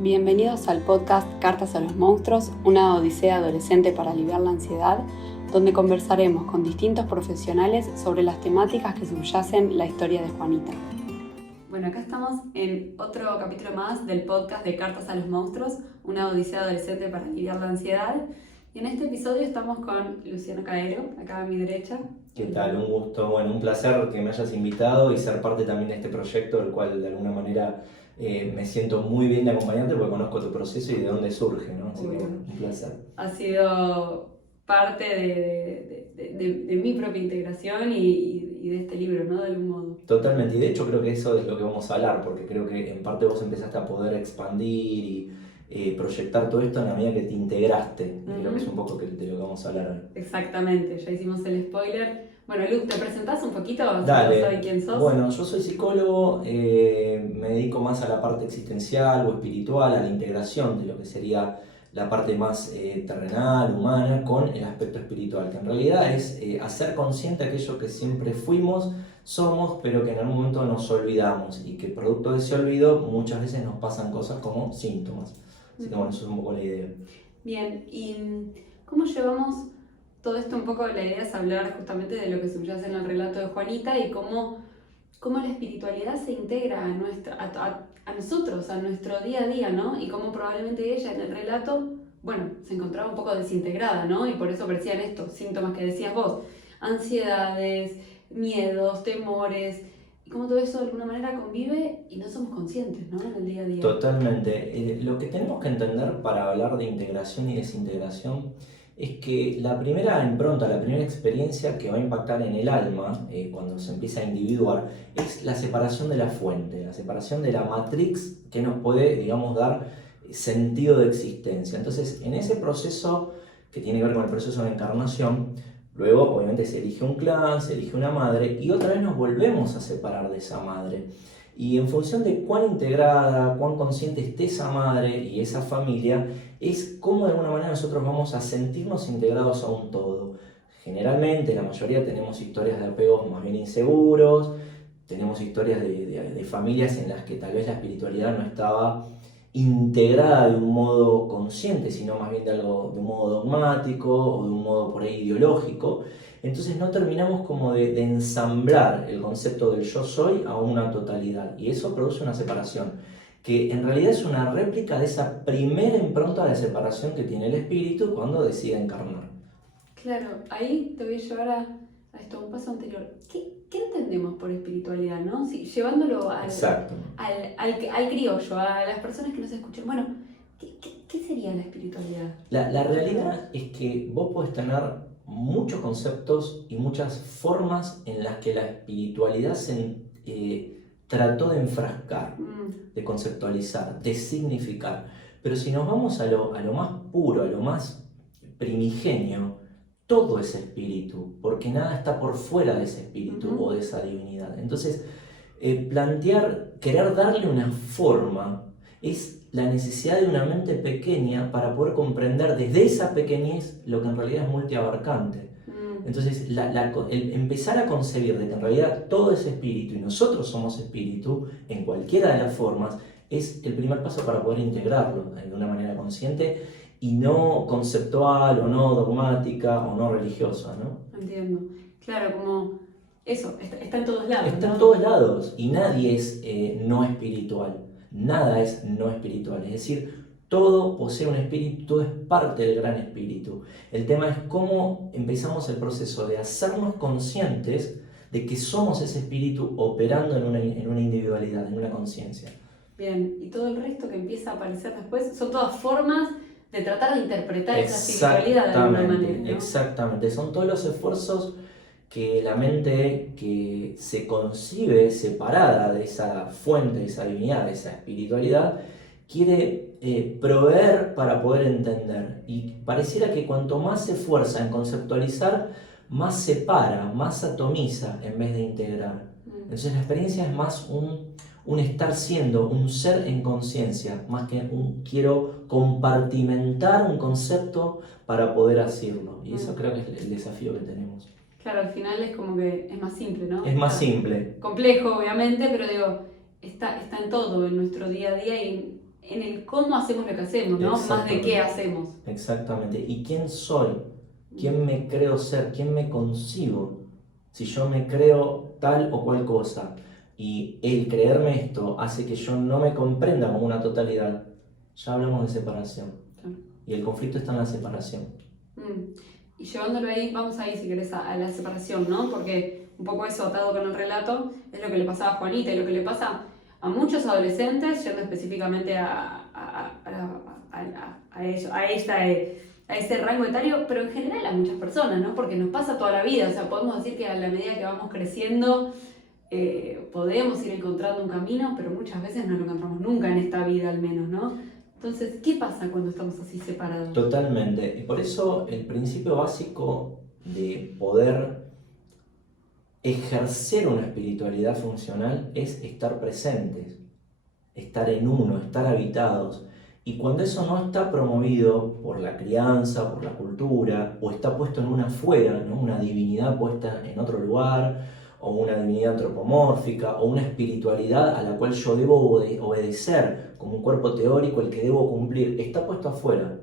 Bienvenidos al podcast Cartas a los Monstruos, una odisea adolescente para aliviar la ansiedad, donde conversaremos con distintos profesionales sobre las temáticas que subyacen la historia de Juanita. Bueno, acá estamos en otro capítulo más del podcast de Cartas a los Monstruos, una odisea adolescente para aliviar la ansiedad. Y en este episodio estamos con Luciano Caero, acá a mi derecha. ¿Qué tal? Un gusto, un placer que me hayas invitado y ser parte también de este proyecto, del cual de alguna manera me siento muy bien de acompañante porque conozco tu proceso y de dónde surge, ¿no? Así que un placer. Ha sido parte de mi propia integración y de este libro, ¿no? De algún modo. Totalmente, y de hecho creo que eso es lo que vamos a hablar, porque creo que en parte vos empezaste a poder expandir y proyectar todo esto en la medida que te integraste. Y creo que es un poco de lo que vamos a hablar hoy. Exactamente, ya hicimos el spoiler. Bueno, Lu, ¿te presentás un poquito? Dale. Si no saben quién sos. Bueno, yo soy psicólogo, me dedico más a la parte existencial o espiritual, a la integración de lo que sería la parte más terrenal, humana, con el aspecto espiritual, que en realidad es hacer consciente aquello que siempre fuimos, somos, pero que en algún momento nos olvidamos y que producto de ese olvido muchas veces nos pasan cosas como síntomas. Así que bueno, eso es un poco la idea. Bien, ¿y cómo llevamos todo esto? Un poco la idea es hablar justamente de lo que subyace en el relato de Juanita y cómo la espiritualidad se integra a nosotros, a nuestro día a día, ¿no? Y cómo probablemente ella en el relato, bueno, se encontraba un poco desintegrada, ¿no? Y por eso aparecían estos síntomas que decías vos, ansiedades, miedos, temores, y cómo todo eso de alguna manera convive y no somos conscientes, ¿no? En el día a día. Totalmente. Lo que tenemos que entender para hablar de integración y desintegración es que la primera impronta, la primera experiencia que va a impactar en el alma cuando se empieza a individuar es la separación de la fuente, la separación de la matrix que nos puede, digamos, dar sentido de existencia. Entonces, en ese proceso que tiene que ver con el proceso de encarnación, luego obviamente se elige un clan, se elige una madre y otra vez nos volvemos a separar de esa madre. Y en función de cuán integrada, cuán consciente esté esa madre y esa familia, es cómo de alguna manera nosotros vamos a sentirnos integrados a un todo. Generalmente, la mayoría tenemos historias de apegos más bien inseguros, tenemos historias de familias en las que tal vez la espiritualidad no estaba integrada de un modo consciente, sino más bien de un modo dogmático o de un modo por ahí ideológico. Entonces no terminamos como de ensamblar el concepto del yo soy a una totalidad y eso produce una separación que en realidad es una réplica de esa primera impronta de separación que tiene el espíritu cuando decide encarnar. Claro, ahí te voy a llevar a esto, a un paso anterior. ¿Qué entendemos por espiritualidad, no? Sí, llevándolo al criollo, a las personas que nos escuchan. Bueno, ¿qué sería la espiritualidad? La realidad es que vos podés tener muchos conceptos y muchas formas en las que la espiritualidad se trató de enfrascar, de conceptualizar, de significar. Pero si nos vamos a lo más puro, a lo más primigenio, todo es espíritu, porque nada está por fuera de ese espíritu o de esa divinidad. Entonces, querer darle una forma, es la necesidad de una mente pequeña para poder comprender desde esa pequeñez lo que en realidad es multiabarcante. Entonces, el empezar a concebir de que en realidad todo es espíritu y nosotros somos espíritu en cualquiera de las formas es el primer paso para poder integrarlo de una manera consciente y no conceptual o no dogmática o no religiosa, ¿no? Entiendo. Claro, como eso, está en todos lados. Está en todos lados y nadie es no espiritual. Nada es no espiritual. Es decir, todo posee un espíritu, todo es parte del gran espíritu. El tema es cómo empezamos el proceso de hacernos conscientes de que somos ese espíritu operando en una individualidad, en una conciencia. Bien, y todo el resto que empieza a aparecer después son todas formas de tratar de interpretar esa espiritualidad de alguna manera, ¿no? Exactamente, son todos los esfuerzos que la mente que se concibe separada de esa fuente, de esa divinidad, de esa espiritualidad, quiere proveer para poder entender. Y pareciera que cuanto más se esfuerza en conceptualizar, más separa, más atomiza en vez de integrar. Entonces la experiencia es más un estar siendo, un ser en conciencia, más que quiero compartimentar un concepto para poder hacerlo. Y eso creo que es el desafío que tenemos. Claro, al final es como que es más simple, ¿no? Es más simple. Complejo, obviamente, pero digo, está en todo, en nuestro día a día y en el cómo hacemos lo que hacemos, ¿no? Más de qué hacemos. Exactamente. ¿Y quién soy? ¿Quién me creo ser? ¿Quién me concibo? Si yo me creo tal o cual cosa y el creerme esto hace que yo no me comprenda como una totalidad, ya hablamos de separación. Claro. Y el conflicto está en la separación. Y llevándolo ahí, vamos ahí si querés a la separación, ¿no? Porque un poco eso atado con el relato es lo que le pasaba a Juanita y lo que le pasa a muchos adolescentes, yendo específicamente a ese rango etario, pero en general a muchas personas, ¿no? Porque nos pasa toda la vida, o sea, podemos decir que a la medida que vamos creciendo podemos ir encontrando un camino, pero muchas veces no lo encontramos nunca en esta vida al menos, ¿no? Entonces, ¿qué pasa cuando estamos así separados? Totalmente. Y por eso el principio básico de poder ejercer una espiritualidad funcional es estar presentes, estar en uno, estar habitados. Y cuando eso no está promovido por la crianza, por la cultura, o está puesto en una afuera, ¿no? Una divinidad puesta en otro lugar, o una divinidad antropomórfica, o una espiritualidad a la cual yo debo obedecer como un cuerpo teórico, el que debo cumplir, está puesto afuera.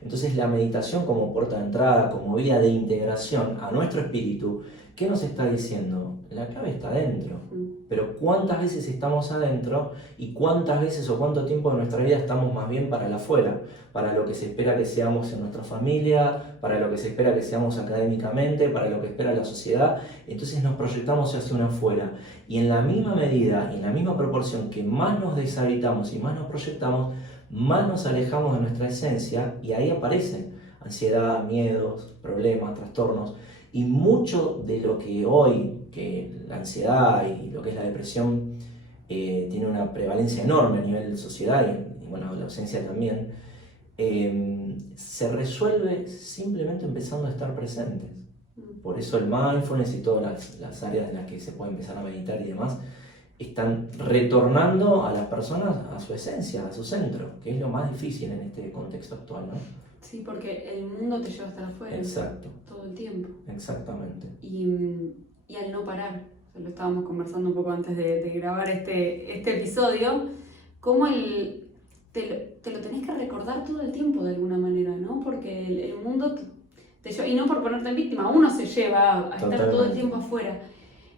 Entonces la meditación como puerta de entrada, como vía de integración a nuestro espíritu, ¿qué nos está diciendo? La clave está adentro. Pero ¿cuántas veces estamos adentro y cuántas veces o cuánto tiempo de nuestra vida estamos más bien para el afuera? Para lo que se espera que seamos en nuestra familia, para lo que se espera que seamos académicamente, para lo que espera la sociedad. Entonces nos proyectamos hacia un afuera. Y en la misma medida, en la misma proporción que más nos deshabitamos y más nos proyectamos, más nos alejamos de nuestra esencia y ahí aparecen ansiedad, miedos, problemas, trastornos. Y mucho de lo que hoy, que la ansiedad y lo que es la depresión tiene una prevalencia enorme a nivel de sociedad y bueno, la ausencia también, se resuelve simplemente empezando a estar presentes. Por eso el mindfulness y todas las áreas en las que se puede empezar a meditar y demás, están retornando a las personas a su esencia, a su centro, que es lo más difícil en este contexto actual, ¿no? Sí, porque el mundo te lleva a estar afuera. Exacto. Todo el tiempo. Exactamente. Y al no parar, o sea, lo estábamos conversando un poco antes de grabar este episodio, cómo te lo tenés que recordar todo el tiempo de alguna manera, ¿no? Porque el mundo te lleva, y no por ponerte en víctima, uno se lleva a estar todo el tiempo afuera.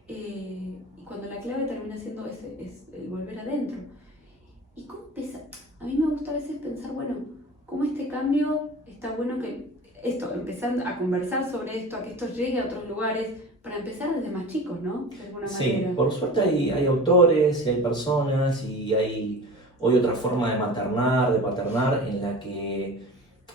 Y cuando la clave termina siendo es el volver adentro. ¿Y cómo empieza? A mí me gusta a veces pensar, bueno, cómo este cambio está bueno que empezar a conversar sobre esto, a que esto llegue a otros lugares, para empezar desde más chicos, ¿no? De alguna manera. Sí, por suerte hay autores, y hay personas, y hay hoy otra forma de maternar, de paternar, en la que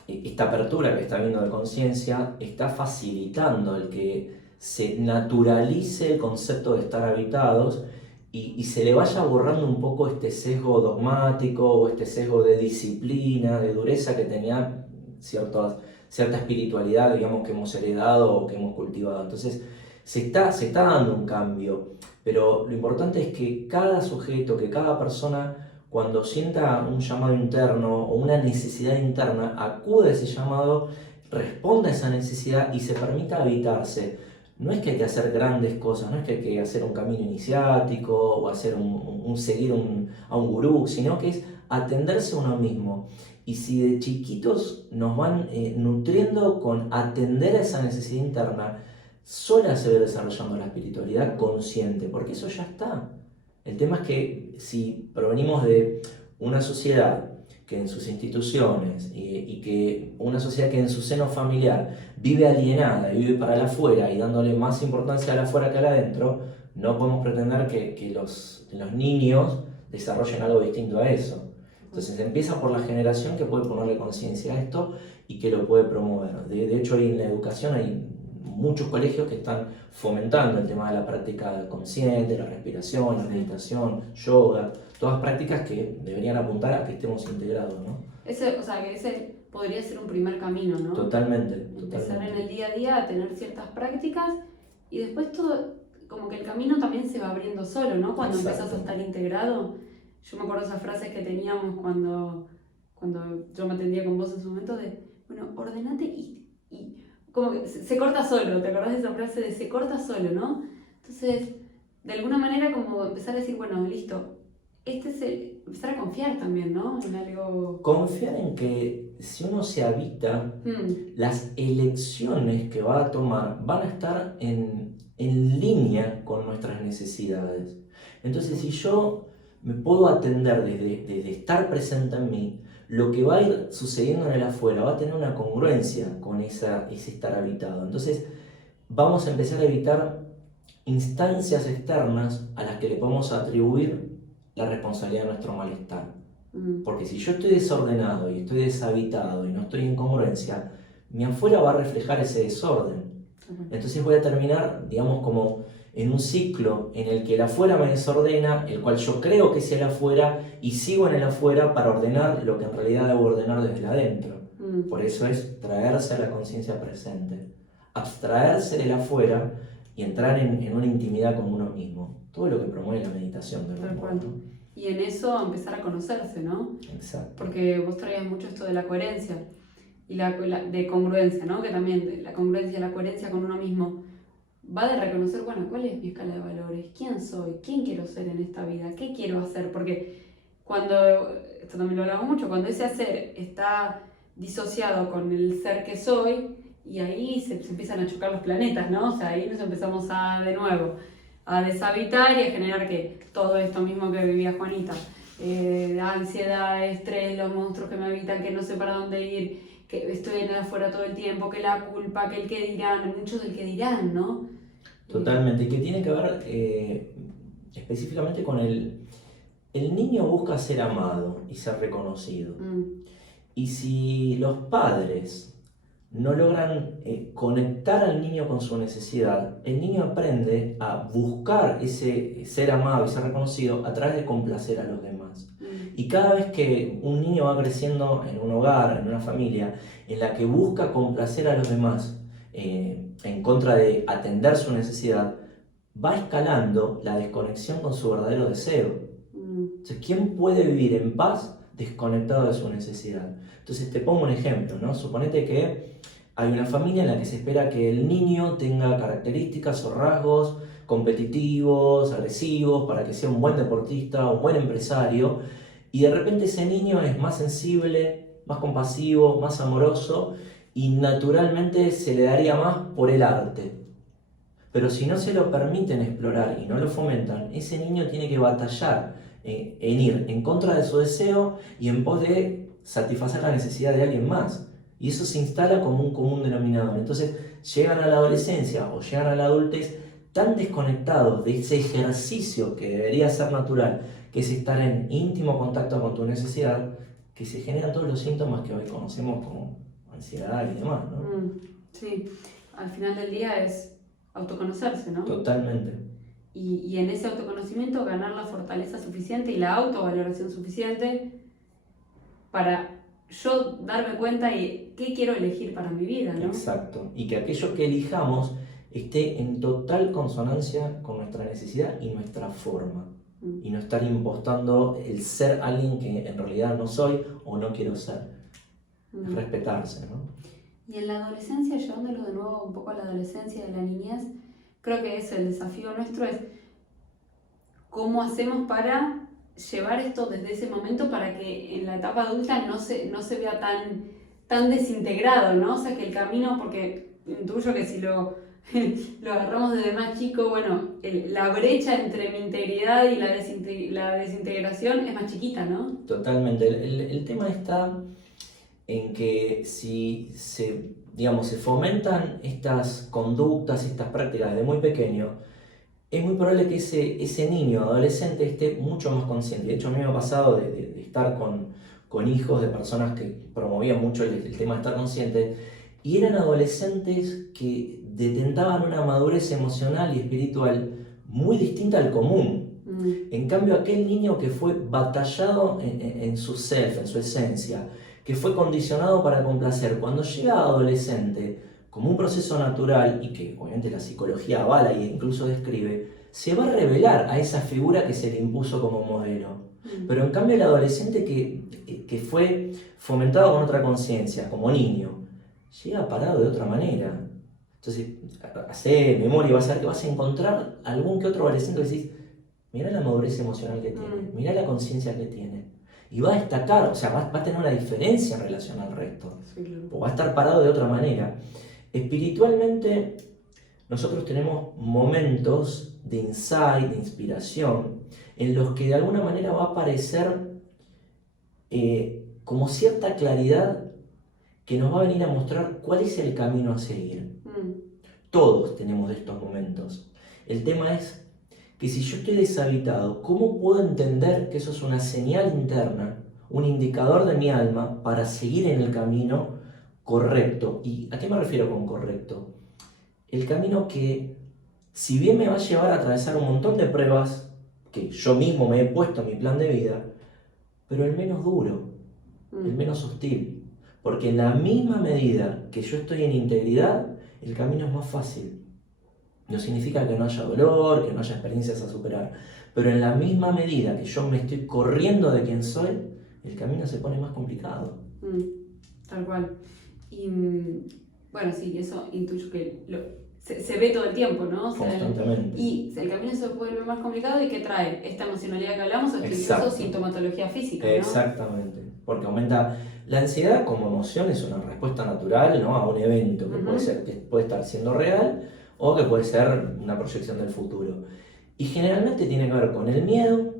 esta apertura que está habiendo de conciencia está facilitando el que se naturalice el concepto de estar habitados y se le vaya borrando un poco este sesgo dogmático o este sesgo de disciplina, de dureza que tenía cierta espiritualidad, digamos, que hemos heredado o que hemos cultivado. Entonces se está dando un cambio, pero lo importante es que cada sujeto, que cada persona, cuando sienta un llamado interno o una necesidad interna, acude a ese llamado, responda a esa necesidad y se permita habitarse. No es que hay que hacer grandes cosas, no es que hay que hacer un camino iniciático o hacer seguir a un gurú, sino que es atenderse a uno mismo. Y si de chiquitos nos van nutriendo con atender a esa necesidad interna, sola se ve desarrollando la espiritualidad consciente, porque eso ya está. El tema es que si provenimos de una sociedad que en sus instituciones y que una sociedad que en su seno familiar vive alienada y vive para el afuera y dándole más importancia al afuera que al adentro, no podemos pretender que los niños desarrollen algo distinto a eso. Entonces empieza por la generación que puede ponerle conciencia a esto y que lo puede promover. De hecho, en la educación hay muchos colegios que están fomentando el tema de la práctica consciente, la respiración, la meditación, yoga, todas prácticas que deberían apuntar a que estemos integrados, ¿no? O sea, que ese podría ser un primer camino, ¿no? Totalmente. Empezar en el día a día a tener ciertas prácticas y después todo, como que el camino también se va abriendo solo, ¿no? Cuando empezás a estar integrado. Yo me acuerdo esas frases que teníamos cuando yo me atendía con vos en su momento de, bueno, ordenate y como que se corta solo, ¿te acordás de esa frase de se corta solo, no? Entonces, de alguna manera como empezar a decir, bueno, listo, este es empezar a confiar también, ¿no? En algo... Confiar en que si uno se habita, las elecciones que va a tomar van a estar en línea con nuestras necesidades. Entonces, si yo me puedo atender desde estar presente en mí, lo que va a ir sucediendo en el afuera va a tener una congruencia con ese estar habitado. Entonces, vamos a empezar a evitar instancias externas a las que le podemos atribuir la responsabilidad de nuestro malestar. Porque si yo estoy desordenado y estoy deshabitado y no estoy en congruencia, mi afuera va a reflejar ese desorden. Entonces voy a terminar, digamos, como en un ciclo en el que el afuera me desordena, el cual yo creo que es el afuera y sigo en el afuera para ordenar lo que en realidad debo ordenar desde el adentro. Por eso es traerse a la conciencia presente, abstraerse del afuera y entrar en una intimidad con uno mismo. Todo lo que promueve la meditación de Tal cual. Y en eso empezar a conocerse, ¿no? Exacto. Porque vos traías mucho esto de la coherencia y de congruencia, ¿no? Que también la congruencia, la coherencia con uno mismo va de reconocer, bueno, ¿cuál es mi escala de valores? ¿Quién soy? ¿Quién quiero ser en esta vida? ¿Qué quiero hacer? Porque cuando, esto también lo hablamos mucho, cuando ese hacer está disociado con el ser que soy, y ahí se empiezan a chocar los planetas, ¿no? O sea, ahí nos empezamos de nuevo, a deshabitar y a generar que todo esto mismo que vivía Juanita, ansiedad, estrés, los monstruos que me habitan, que no sé para dónde ir, que estoy en el afuera todo el tiempo, que la culpa, que el que dirán, muchos del que dirán, ¿no? Totalmente, y que tiene que ver específicamente con el niño busca ser amado y ser reconocido. Y si los padres no logran conectar al niño con su necesidad, el niño aprende a buscar ese ser amado y ser reconocido a través de complacer a los demás. Y cada vez que un niño va creciendo en un hogar, en una familia, en la que busca complacer a los demás en contra de atender su necesidad, va escalando la desconexión con su verdadero deseo. Entonces, ¿quién puede vivir en paz desconectado de su necesidad? Entonces, te pongo un ejemplo, ¿no? Suponete que hay una familia en la que se espera que el niño tenga características o rasgos competitivos, agresivos, para que sea un buen deportista, un buen empresario, y de repente ese niño es más sensible, más compasivo, más amoroso, y naturalmente se le daría más por el arte. Pero si no se lo permiten explorar y no lo fomentan, ese niño tiene que batallar en ir en contra de su deseo y en pos de satisfacer la necesidad de alguien más. Y eso se instala como un común denominador. Entonces llegan a la adolescencia o llegan a la adultez tan desconectados de ese ejercicio que debería ser natural, que es estar en íntimo contacto con tu necesidad, que se generan todos los síntomas que hoy conocemos como ansiedad y demás, ¿no? Sí, al final del día es autoconocerse, ¿no? Totalmente. Y en ese autoconocimiento ganar la fortaleza suficiente y la autovaloración suficiente para yo darme cuenta de qué quiero elegir para mi vida, ¿no? Exacto. Y que aquello que elijamos esté en total consonancia con nuestra necesidad y nuestra forma. Y no estar impostando el ser alguien que en realidad no soy o no quiero ser. Es respetarse, ¿no? Y en la adolescencia, llevándolo de nuevo un poco a la adolescencia y a la niñez, creo que el desafío nuestro es cómo hacemos para llevar esto desde ese momento para que en la etapa adulta no se vea tan desintegrado, ¿no? O sea, que el camino, porque intuyo que si lo agarramos desde más chico, bueno, la brecha entre mi integridad y la desintegración es más chiquita, ¿no? Totalmente. El tema está en que si se fomentan estas conductas, estas prácticas desde muy pequeño, es muy probable que ese niño adolescente esté mucho más consciente. De hecho, a mí me ha pasado de estar con hijos de personas que promovían mucho el tema de estar consciente, y eran adolescentes que detentaban una madurez emocional y espiritual muy distinta al común. En cambio, aquel niño que fue batallado en su self, en su esencia, que fue condicionado para complacer, cuando llega adolescente, como un proceso natural y que obviamente la psicología avala e incluso describe, se va a revelar a esa figura que se le impuso como modelo. Pero en cambio el adolescente que fue fomentado con otra conciencia, como niño, llega parado de otra manera. Entonces, hace memoria y vas a ver que vas a encontrar algún que otro adolescente que decís, mirá la madurez emocional que tiene, mirá la conciencia que tiene. Y va a destacar, o sea, va a tener una diferencia en relación al resto. Sí, claro. O va a estar parado de otra manera. Espiritualmente, nosotros tenemos momentos de insight, de inspiración, en los que de alguna manera va a aparecer como cierta claridad que nos va a venir a mostrar cuál es el camino a seguir. Todos tenemos de estos momentos. El tema es que si yo estoy deshabitado, ¿cómo puedo entender que eso es una señal interna, un indicador de mi alma para seguir en el camino correcto? ¿Y a qué me refiero con correcto? El camino que, si bien me va a llevar a atravesar un montón de pruebas que yo mismo me he puesto en mi plan de vida, pero el menos duro, el menos hostil. Porque en la misma medida que yo estoy en integridad, el camino es más fácil. No significa que no haya dolor, que no haya experiencias a superar, pero en la misma medida que yo me estoy corriendo de quien soy, el camino se pone más complicado. Tal cual. Y bueno, sí, eso intuyo que se ve todo el tiempo, ¿no? O sea, constantemente. Y el camino se vuelve más complicado y ¿qué trae? Esta emocionalidad que hablamos o incluso sintomatología física, ¿no? Exactamente, porque aumenta la ansiedad como emoción, es una respuesta natural, ¿no?, a un evento que puede ser, que puede estar siendo real o que puede ser una proyección del futuro. Y generalmente tiene que ver con el miedo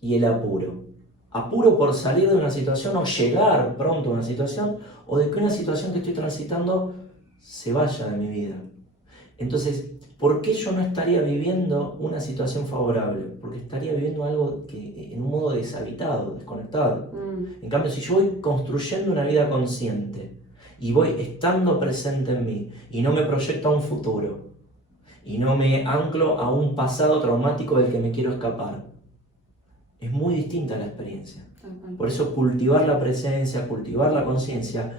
y el apuro. Apuro por salir de una situación o llegar pronto a una situación, o de que una situación que estoy transitando se vaya de mi vida. Entonces, ¿por qué yo no estaría viviendo una situación favorable? Porque estaría viviendo algo que en un modo deshabitado, desconectado. En cambio, si yo voy construyendo una vida consciente y voy estando presente en mí y no me proyecto a un futuro y no me anclo a un pasado traumático del que me quiero escapar, es muy distinta la experiencia. Por eso cultivar la presencia, cultivar la conciencia,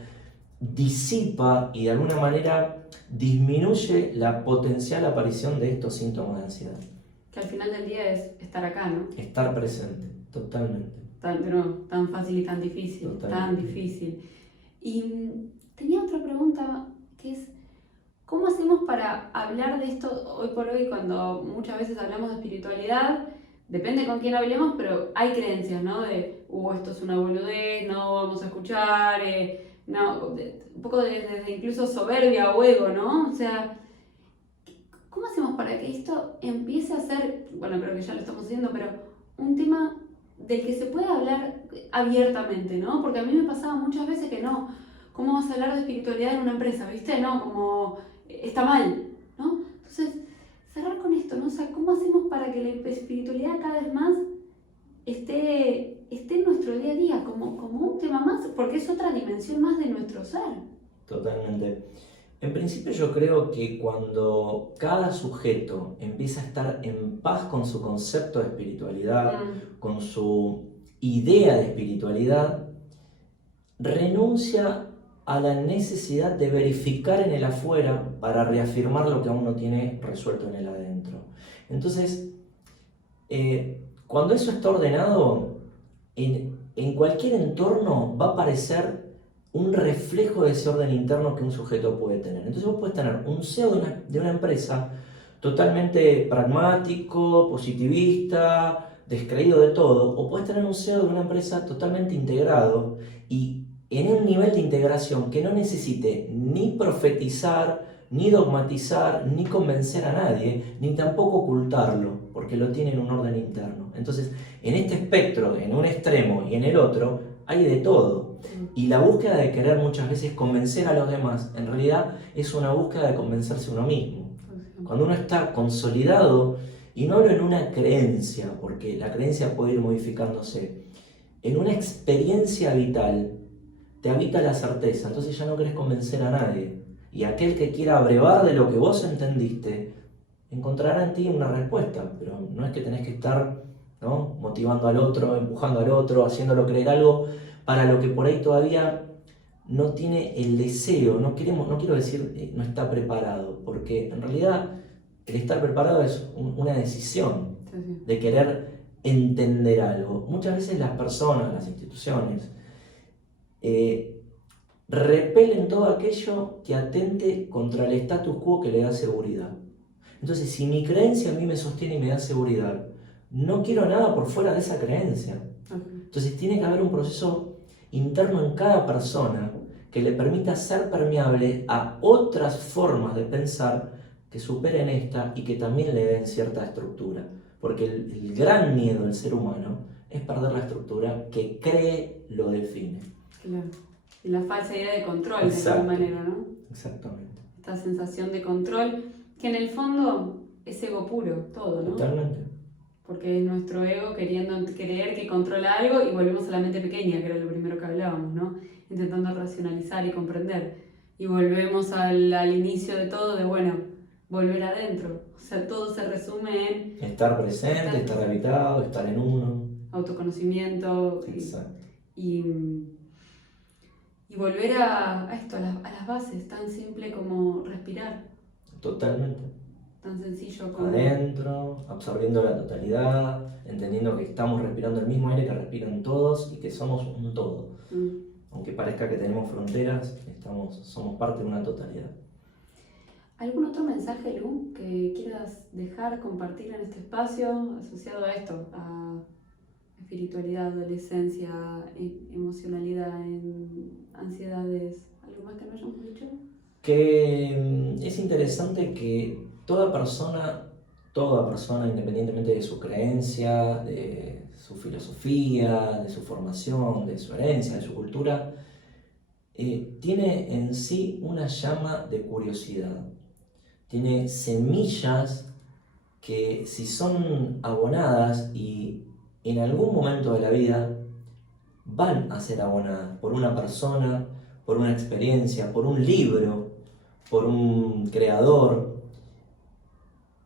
disipa y de alguna manera disminuye la potencial aparición de estos síntomas de ansiedad. Que al final del día es estar acá, ¿no? Estar presente, totalmente. Pero tan fácil y tan difícil, tan difícil. Y tenía otra pregunta que es, ¿cómo hacemos para hablar de esto hoy por hoy cuando muchas veces hablamos de espiritualidad? Depende con quién hablemos, pero hay creencias, ¿no? De, esto es una boludez, no vamos a escuchar, no, un poco de incluso soberbia o ego, ¿no? O sea, ¿cómo hacemos para que esto empiece a ser, bueno, creo que ya lo estamos haciendo, pero un tema del que se pueda hablar abiertamente, ¿no? Porque a mí me pasaba muchas veces que no, ¿cómo vas a hablar de espiritualidad en una empresa? ¿Viste? No, como está mal, ¿no? Entonces, cerrar con esto, ¿no? O sea, ¿cómo hacemos para que la espiritualidad cada vez más esté en nuestro día a día como un tema más? Porque es otra dimensión más de nuestro ser. Totalmente. En principio yo creo que cuando cada sujeto empieza a estar en paz con su concepto de espiritualidad, con su idea de espiritualidad, renuncia a la necesidad de verificar en el afuera para reafirmar lo que aún no tiene resuelto en el adentro. Entonces, cuando eso está ordenado, en cualquier entorno va a aparecer un reflejo de ese orden interno que un sujeto puede tener. Entonces vos puedes tener un CEO de una empresa totalmente pragmático, positivista, descreído de todo, o puedes tener un CEO de una empresa totalmente integrado y en un nivel de integración que no necesite ni profetizar, ni dogmatizar, ni convencer a nadie, ni tampoco ocultarlo, porque lo tiene en un orden interno. Entonces, en este espectro, en un extremo y en el otro, hay de todo. Y la búsqueda de querer muchas veces convencer a los demás, en realidad es una búsqueda de convencerse a uno mismo. Cuando uno está consolidado, y no hablo en una creencia, porque la creencia puede ir modificándose, en una experiencia vital, te habita la certeza, entonces ya no querés convencer a nadie. Y aquel que quiera abrevar de lo que vos entendiste, encontrará en ti una respuesta, pero no es que tenés que estar, ¿no?, motivando al otro, empujando al otro, haciéndolo creer algo para lo que por ahí todavía no tiene el deseo, no quiero decir no está preparado, porque en realidad el estar preparado es una decisión de querer entender algo. Muchas veces las personas, las instituciones, repelen todo aquello que atente contra el status quo que le da seguridad. Entonces, si mi creencia a mí me sostiene y me da seguridad, no quiero nada por fuera de esa creencia. Entonces tiene que haber un proceso interno en cada persona que le permita ser permeable a otras formas de pensar que superen esta y que también le den cierta estructura. Porque el gran miedo del ser humano es perder la estructura que cree lo define. Claro. Y la falsa idea de control, Exacto. de alguna manera, ¿no? Exactamente. Esta sensación de control, que en el fondo es ego puro, todo, ¿no? Totalmente. Porque es nuestro ego queriendo creer que controla algo y volvemos a la mente pequeña, que era lo primero que hablábamos, ¿no? Intentando racionalizar y comprender. Y volvemos al inicio de todo, de bueno, volver adentro. O sea, todo se resume en Estar presente, estar habitado, estar en uno. autoconocimiento. Exacto. Y volver a esto, a las bases, tan simple como respirar. Totalmente. Tan sencillo como... Adentro, absorbiendo la totalidad, entendiendo que estamos respirando el mismo aire que respiran todos y que somos un todo. Aunque parezca que tenemos fronteras, somos parte de una totalidad. ¿Algún otro mensaje, Lu, que quieras dejar, compartir en este espacio asociado a esto, a espiritualidad, adolescencia, emocionalidad, ansiedades? ¿Algo más que no hayamos dicho? Que es interesante que toda persona, independientemente de su creencia, de su filosofía, de su formación, de su herencia, de su cultura, tiene en sí una llama de curiosidad. Tiene semillas que, si son abonadas y en algún momento de la vida van a ser abonadas por una persona, por una experiencia, por un libro, por un creador,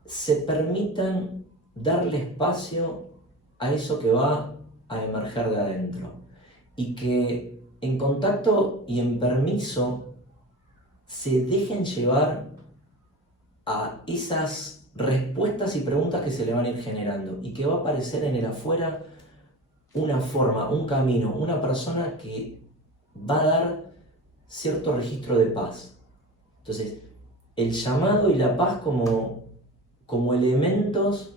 se permitan darle espacio a eso que va a emerger de adentro y que en contacto y en permiso se dejen llevar a esas respuestas y preguntas que se le van a ir generando y que va a aparecer en el afuera una forma, un camino, una persona que va a dar cierto registro de paz. Entonces, el llamado y la paz como elementos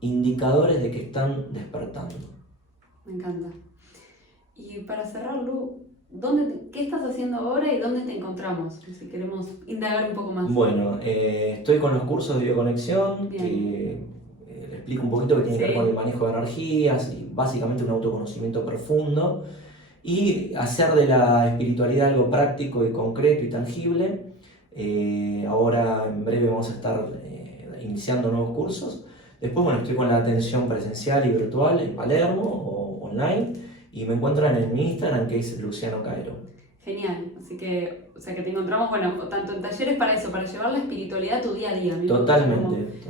indicadores de que están despertando. Me encanta. Y para cerrar, Lu, ¿qué estás haciendo ahora y dónde te encontramos? Si queremos indagar un poco más. Bueno, estoy con los cursos de bioconexión, que le explico un poquito que tiene que ver con el manejo de energías y básicamente un autoconocimiento profundo, y hacer de la espiritualidad algo práctico y concreto y tangible. Ahora en breve vamos a estar iniciando nuevos cursos. Después, bueno, estoy con la atención presencial y virtual en Palermo o online. Y me encuentran en mi Instagram, que es Luciano Caero. Genial, así que, o sea, que te encontramos, bueno, tanto en talleres para eso, para llevar la espiritualidad a tu día a día. Totalmente.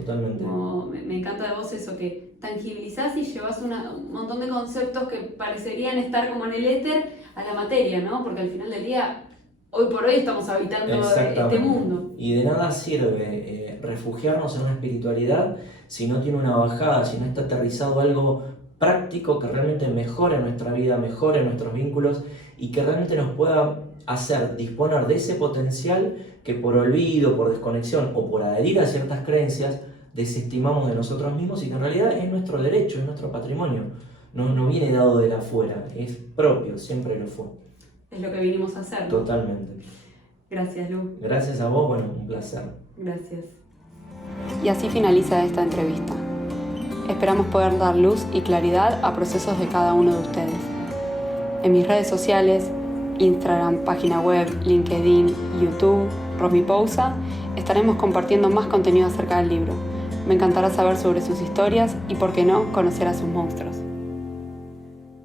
Me encanta de vos eso, que tangibilizás y llevas un montón de conceptos que parecerían estar como en el éter a la materia, ¿no? Porque al final del día, hoy por hoy estamos habitando este mundo. Y de nada sirve refugiarnos en una espiritualidad si no tiene una bajada, si no está aterrizado algo práctico que realmente mejore nuestra vida, mejore nuestros vínculos y que realmente nos pueda hacer disponer de ese potencial que por olvido, por desconexión o por adherir a ciertas creencias desestimamos de nosotros mismos y que en realidad es nuestro derecho, es nuestro patrimonio. No viene dado de la afuera, es propio, siempre lo fue. Es lo que vinimos a hacer, ¿no? Totalmente. Gracias, Lu. Gracias a vos, bueno, un placer. Gracias. Y así finaliza esta entrevista. Esperamos poder dar luz y claridad a procesos de cada uno de ustedes. En mis redes sociales, Instagram, página web, LinkedIn, YouTube, Romy Pousa, estaremos compartiendo más contenido acerca del libro. Me encantará saber sobre sus historias y, por qué no, conocer a sus monstruos.